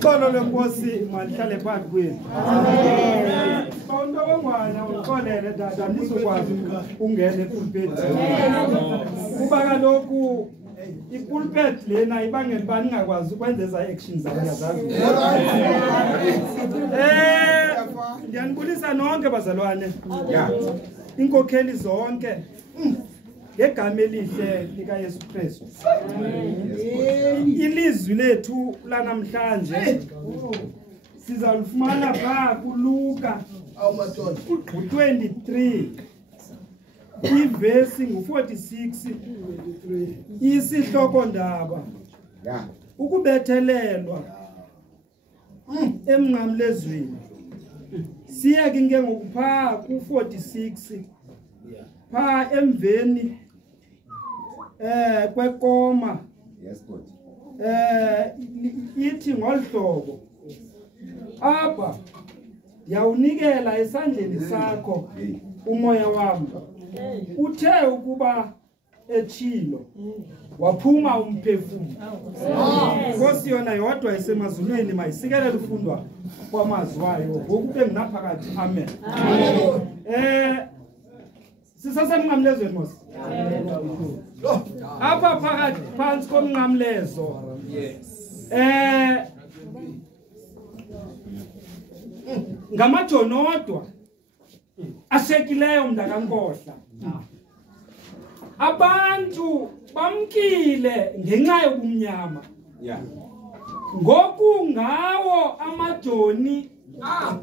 Xolo lenkosi malihlale phakathi kwenu. Amen. Bawuntobongwana uxolele dada nisokwazi ungene epulpit. Kuba kaloku ipulpit lena ibangela bani ngakwazi ukwenza eza actions zakho yazazi. Ndiyanibulisa nonke bazalwane. Yeah. Inkokheli zonke. Ngegama elihle lika Yesu Kristu. Ilizwi lethu lanamhlanje sizalufumana pha kuLuka 23 ivesi ngu46 isihloko ndaba ukubethelelwa emnqamlezweni. Siya ke ngokupha ku46 pha emveni kwekoma. Yes God. Ithi ngolhlobo apha ndiyawunikela esandleni sakho umoya wami. Uthe ukuba etshilo waphuma umphefumlo. Nkosi yona yodwa esemazulwini mayisikelele ufundwa kwamazwi wayo ngokube nginaphakathi. Amen. Sisasemnqamlezweni mos. Apha phakathi phansi komnqamlezo. Ngamajonodwa ashekileyo mntakankohla. Abantu bamkile ngenxa yobumnyama. Ngoku ngawo amajoni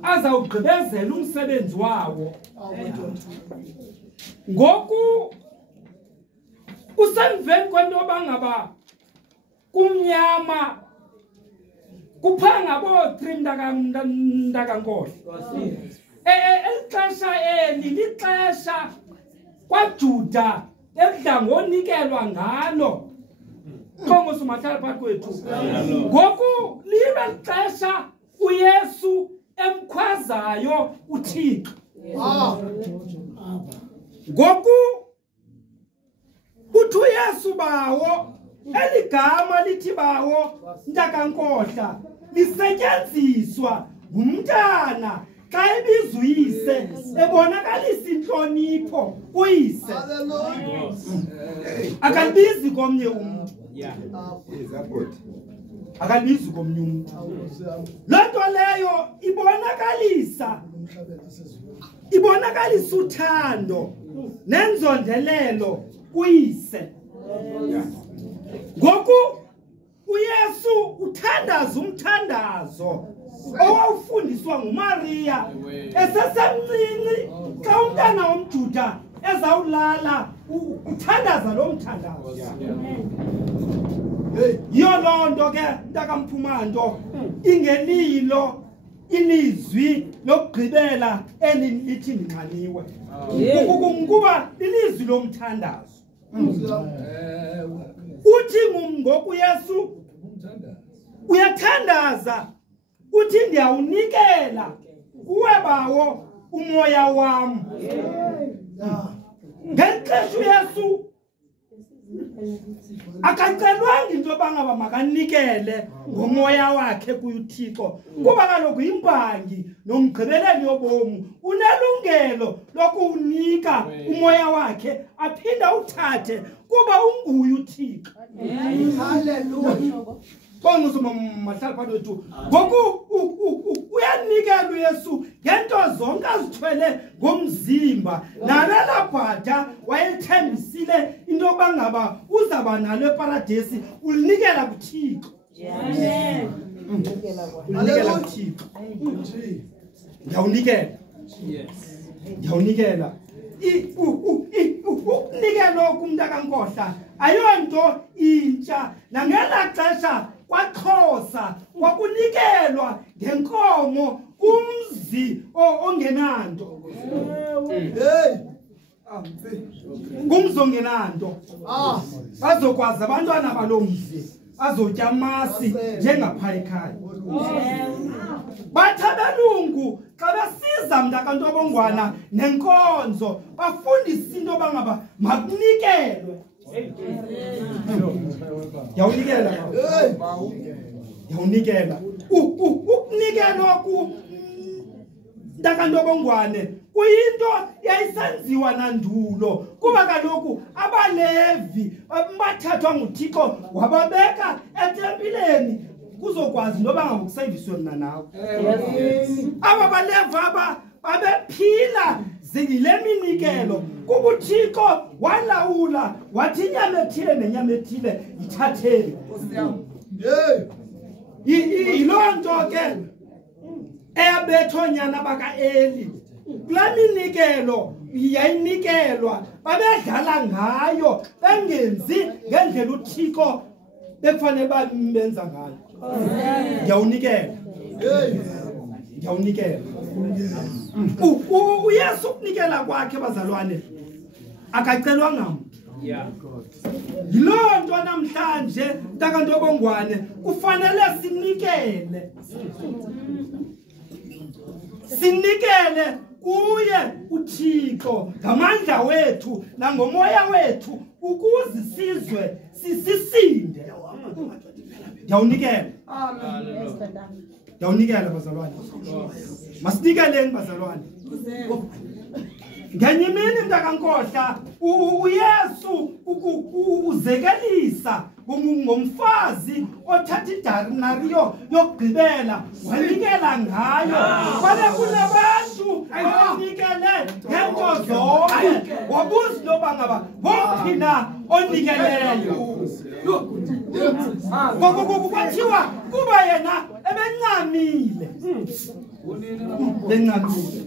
azawugqibezela umsebenzi wawo. Ngoku usemveni kwento bangaba kumnyama kuphanga bo 3 mntakankohla. Elixesha eli lixesha kwaJuda ekudla ngonikelwa ngalo. Khongosi mahlala phakathi kwethu. Ngoku libe lixesha uYesu emkhwazayo uThixo. Ngoku uthi uYesu Bawo, eligama lithi Bawo mntakankohla lisetyenziswa ngumntana xa ebizwa uyise ebonakalisa inhlonipho kuyise. Akalibizi komnye umuntu. Akalibizi komnye umuntu. Loo nto leyo ibonakalisa uthando nenzondelelo kuyise. Ngoku uYesu uthandaza umthandazo owawufundiswa nguMaria esesemncinci xa umntana womJuda ezawulala uthandaza lo mthandazo. Yiyo loo nto ke mntakamphumanto ingelilo ilizwi lokugqibela eli lithi nxaniwe. Kuba ilizwi lomthandazo. Uthi ngoku Yesu uyathandaza uthi ndiyawunikela kuwe Bawo umoya wami. Ngexesha uYesu akacelwanga into bangaba makanikele ngomoya wakhe kuThixo kuba kaloku impangi nomgqibeleli yobomu unelungelo lokuwunika umoya wakhe aphinda uthathe kuba unguye uThixo. Haleluya. Khongosi mahlala phakathi kwethu. Ngoku uyanikela uYesu ngento zonke azithwele ngomzimba. Nalela bhatha wayethembisile into bangaba uzaba nalo eparadesi ulinikela kuThixo. Amen. Ulinikela kuThixo. Ndiyawunikela. Yes. Ndiyawunikela. Ukunikela kumntakankohla ayonto intsha. Nangela xesha kwaXhosa kwakunikelwa ngenkomo kumzi ongenanto. Kumzi ongenanto. Bazokwazi abantwana balomzi azotya amasi njengapha ekhaya. Bathi abelungu xa besiza mntakantobongwana nenkonzo bafundisa into bangaba makunikelwe. Yawunikela Ndiyawunikela. Ukunikela ku ndakandobongwane kuyinto yayisenziwa nandulo kuba kaloku abalevi bathathwa nguThixo wababeka etempileni kuzokwazi noba ngakuseviswe mna nawe. Aba baleva babephila zile minikelo kuba uThixo walawula wathi inyama ethile nenyama ethile ithatheni. Yiloo nto ke eyabethonyana baka-Eli kula minikelo yayinikelwa babedlala ngayo bengenzi ngendlela uThixo bekufanele babenza ngayo. Ndiyawunikela. Ndiyawunikela. uYesu ukunikela kwakhe bazalwane akacelwanga muntu. Yiloo nto namhlanje ndakandobongwane kufanele sinikele kuye uThixo ngamandla wethu nangomoya wethu ukuze sizwe sisinde. Ndiyawunikela. Ndiyawunikela bazalwane. Masinikeleni bazalwane. Ngenye imini mntakankohla uYesu uzekelisa ngomfazi othatha idenariyo yokugqibela wanikela ngayo. Kwale kunabantu abanikele ngento zonke wabuza noba ngaba ngophi na onikeleyo. Kwathiwa kuba yena ebencamile. Bencamile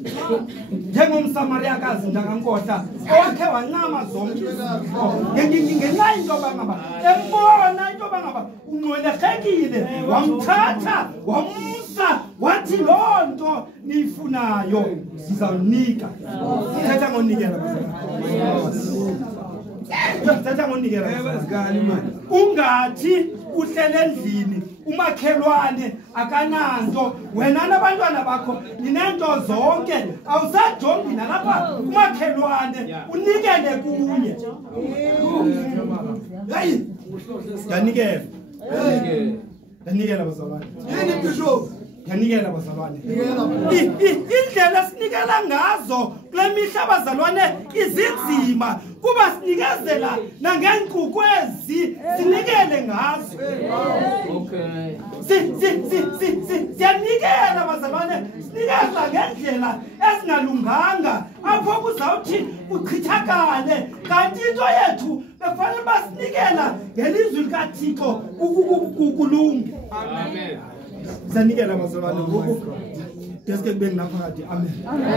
njengomsamariyakazi ndangankohla owakhe wancama zonke ngenxa into yoba ngaba embona into yoba ngaba unqwelekekile wamthatha wamsa wathi loo nto niyifunayo sizawunika. Thetha ngonikela thetha ngonikela ungathi uhlele endlini umakhelwane akananto wena nabantwana bakho ninento zonke awusajongi nalapha umakhelwane unikele kuye. Hayi yanikela. Yanikela bazalwane. Yini bishop? Yanikela bazalwane. Indlela sinikela ngazo kule mihla bazalwane izinzima kuba sinikezela nangenqukwezi sinikele ngazo. Siyanikela bazalwane sinikela ngendlela ezingalunganga apho kuzawuthi kuchithakale kanti into yethu befanele basinikela ngelizwi likaThixo kulunge. Amen. Siyanikela bazalwane ngoku deske kube naphakathi. Amen. Amen.